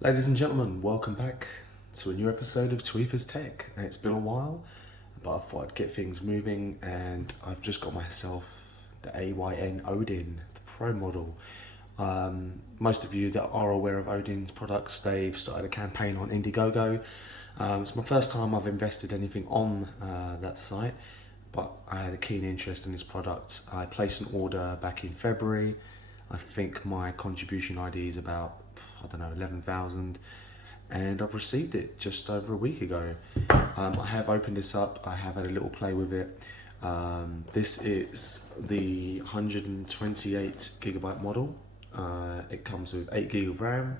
Ladies and gentlemen, welcome back to a new episode of Tweeter's Tech. It's been a while, but I thought I'd get things moving, and I've just got myself the Ayn Odin, the Pro model. Most of you that are aware of Odin's products, they've started a campaign on Indiegogo. It's my first time I've invested anything on that site, but I had a keen interest in this product. I placed an order back in February. I think my contribution ID is about, I don't know, 11,000, and I've received it just over a week ago. I have opened this up, I have had a little play with it. This is the 128GB model. It comes with 8GB of RAM.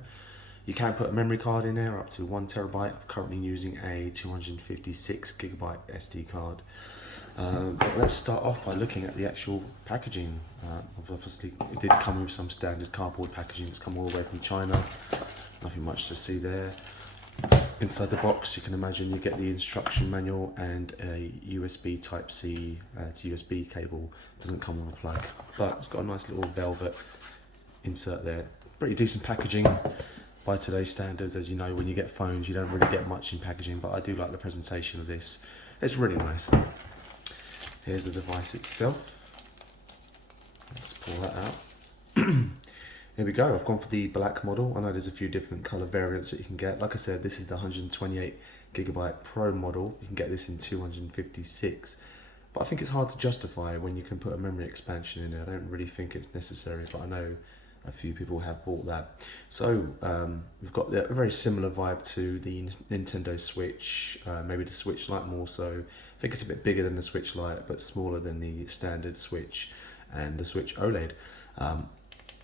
You can put a memory card in there up to 1TB. I'm currently using a 256GB SD card. But let's start off by looking at the actual packaging. Obviously, it did come with some standard cardboard packaging. It's come all the way from China. Nothing much to see there. Inside the box, you can imagine you get the instruction manual and a USB Type-C to USB cable. It doesn't come on a plug, but it's got a nice little velvet insert there. Pretty decent packaging by today's standards. As you know, when you get phones, you don't really get much in packaging, but I do like the presentation of this. It's really nice. Here's the device itself. Let's pull that out. Here we go. I've gone for the black model. I know there's a few different color variants that you can get. Like I said, this is the 128GB Pro model. You can get this in 256. But I think it's hard to justify when you can put a memory expansion in there. I don't really think it's necessary, but I know a few people have bought that. So we've got a very similar vibe to the Nintendo Switch, maybe the Switch Lite more so. I think it's a bit bigger than the Switch Lite, but smaller than the standard Switch and the Switch OLED.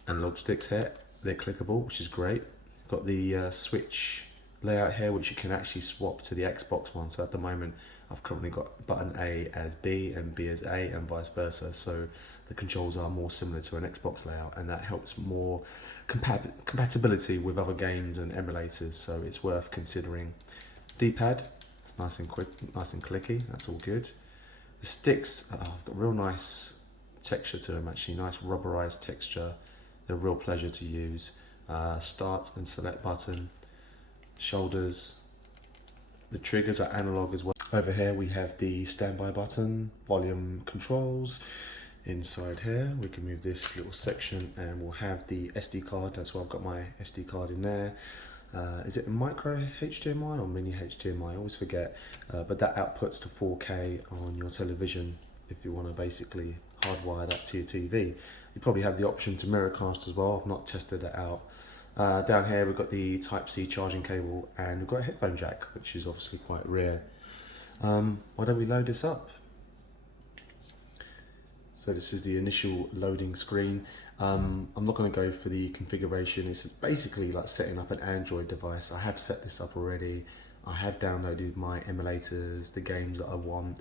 Analog sticks here, they're clickable, which is great. Got the Switch layout here, which you can actually swap to the Xbox one. So at the moment, I've currently got button A as B and B as A and vice versa. So the controls are more similar to an Xbox layout, and that helps more compatibility with other games and emulators. So it's worth considering. D-pad. Nice and quick, nice and clicky, that's all good. The sticks have got real nice texture to them actually, nice rubberized texture. They're a real pleasure to use. Start and select button, shoulders. The triggers are analog as well. Over here we have the standby button, volume controls. Inside here we can move this little section and we'll have the SD card. That's why I've got my SD card in there. Is it micro HDMI or mini HDMI? I always forget, but that outputs to 4K on your television if you want to basically hardwire that to your TV. You probably have the option to mirrorcast as well. I've not tested that out. Down here we've got the Type-C charging cable and we've got a headphone jack, which is obviously quite rare. Why don't we load this up? So this is the initial loading screen. I'm not going to go for the configuration. It's basically like setting up an Android device. I have set this up already. I have downloaded my emulators, the games that I want.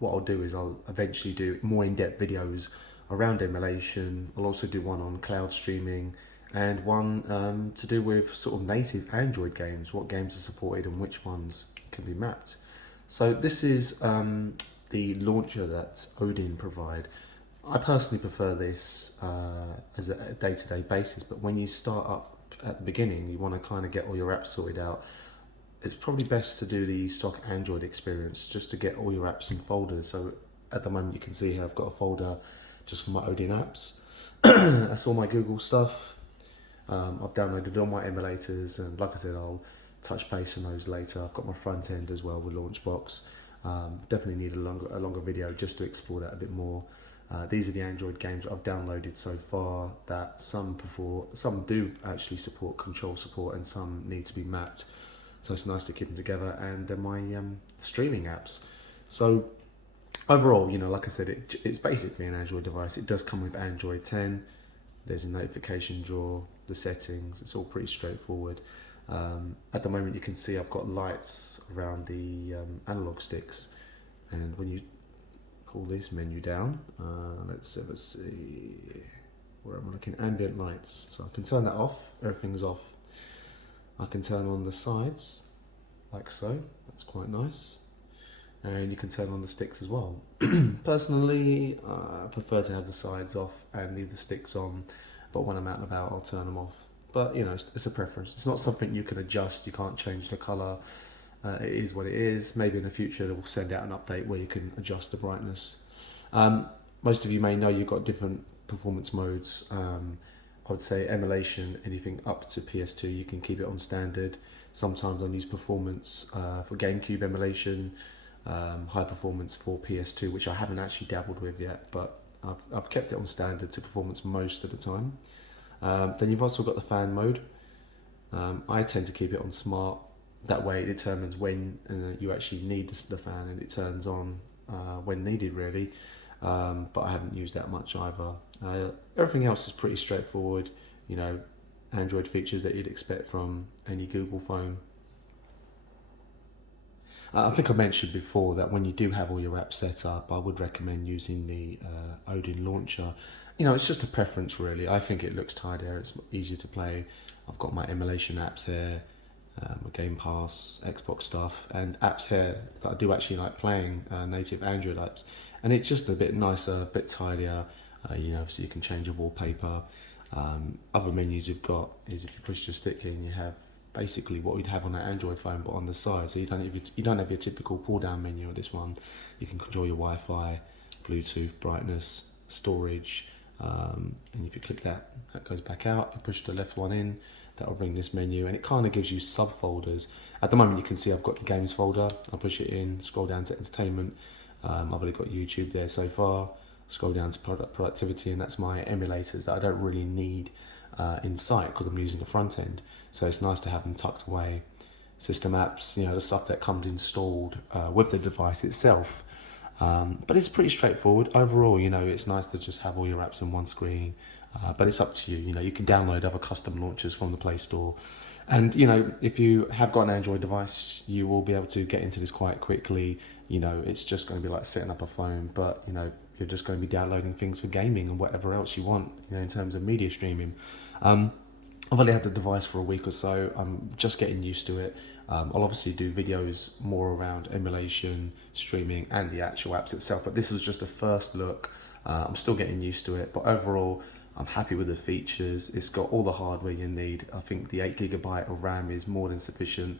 What I'll do is I'll eventually do more in-depth videos around emulation. I'll also do one on cloud streaming and one to do with sort of native Android games, what games are supported and which ones can be mapped. So this is the launcher that Odin provide. I personally prefer this as a day-to-day basis, but when you start up at the beginning, you want to kind of get all your apps sorted out. It's probably best to do the stock Android experience just to get all your apps in folders. So at the moment you can see here I've got a folder just for my Odin apps. That's all my Google stuff. I've downloaded all my emulators, and like I said, I'll touch base on those later. I've got my front end as well with Launchbox. Definitely need a longer video just to explore that a bit more. These are the Android games I've downloaded so far that some do actually support control support and some need to be mapped. So it's nice to keep them together, and then my streaming apps. So overall, you know, like I said, it's basically an Android device. It does come with Android 10. There's a notification drawer, the settings. It's all pretty straightforward. At the moment you can see I've got lights around the analog sticks, and when you pull this menu down, let's see, where am I looking? Ambient lights. So I can turn that off, everything's off. I can turn on the sides, like so, that's quite nice. And you can turn on the sticks as well. Personally, I prefer to have the sides off and leave the sticks on, but when I'm out and about I'll turn them off. but you know, it's a preference. It's not something you can adjust. You can't change the color. It is what it is. Maybe in the future they will send out an update where you can adjust the brightness. Most of you may know you've got different performance modes. I would say emulation, anything up to PS2, you can keep it on standard. Sometimes I'll use performance for GameCube emulation, high performance for PS2, which I haven't actually dabbled with yet, but I've kept it on standard to performance most of the time. Then you've also got the fan mode. I tend to keep it on smart. That way it determines when you actually need the fan, and it turns on when needed, really. But I haven't used that much either. Everything else is pretty straightforward, you know, Android features that you'd expect from any Google phone. I think I mentioned before that when you do have all your apps set up, I would recommend using the Odin launcher. You know, it's just a preference really. I think it looks tidier, it's easier to play. I've got my emulation apps here, my Game Pass, Xbox stuff, and apps here that I do actually like playing, native Android apps. And it's just a bit nicer, a bit tidier, you know, so you can change your wallpaper. Other menus you've got is if you push your stick in, you have basically what we'd have on an Android phone, but on the side. So you don't have your typical pull down menu on this one. You can control your Wi-Fi, Bluetooth, brightness, storage, and if you click that, that goes back out. You push the left one in, that'll bring this menu, and it kind of gives you subfolders. At the moment, you can see I've got the games folder. I'll push it in, scroll down to entertainment. I've only got YouTube there so far. Scroll down to productivity, and that's my emulators that I don't really need in sight because I'm using the front end. So it's nice to have them tucked away. System apps, you know, the stuff that comes installed with the device itself. But it's pretty straightforward. Overall, you know, it's nice to just have all your apps on one screen. But it's up to you. You know, you can download other custom launchers from the Play Store. And, you know, if you have got an Android device, you will be able to get into this quite quickly. You know, it's just going to be like setting up a phone, but, you know, you're just going to be downloading things for gaming and whatever else you want, you know, in terms of media streaming. I've only had the device for a week or so. I'm just getting used to it. I'll obviously do videos more around emulation, streaming, and the actual apps itself, but this was just a first look. I'm still getting used to it, but overall, I'm happy with the features. It's got all the hardware you need. I think the 8GB of RAM is more than sufficient.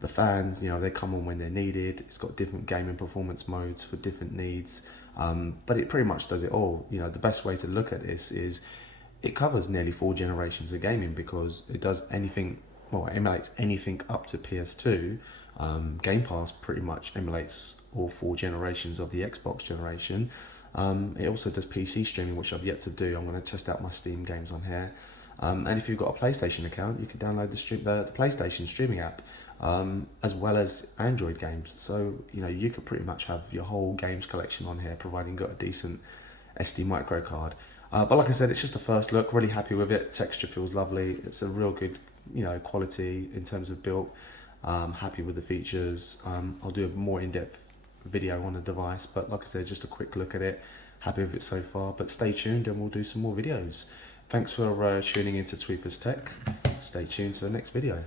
The fans, you know, they come on when they're needed. It's got different gaming performance modes for different needs, but it pretty much does it all. You know, the best way to look at this is it covers nearly 4 generations of gaming because it does anything, well, it emulates anything up to PS2. Game Pass pretty much emulates all 4 generations of the Xbox generation. It also does PC streaming, which I've yet to do. I'm going to test out my Steam games on here. And if you've got a PlayStation account, you can download the PlayStation streaming app, as well as Android games. So, you know, you could pretty much have your whole games collection on here, providing you've got a decent SD micro card. But like I said, it's just a first look. Really happy with it. Texture feels lovely. It's a real good, you know, quality in terms of build. Happy with the features. I'll do a more in-depth video on the device, but like I said, just a quick look at it. Happy with it so far, but stay tuned and we'll do some more videos. Thanks for tuning into Tweepers Tech. Stay tuned to the next video.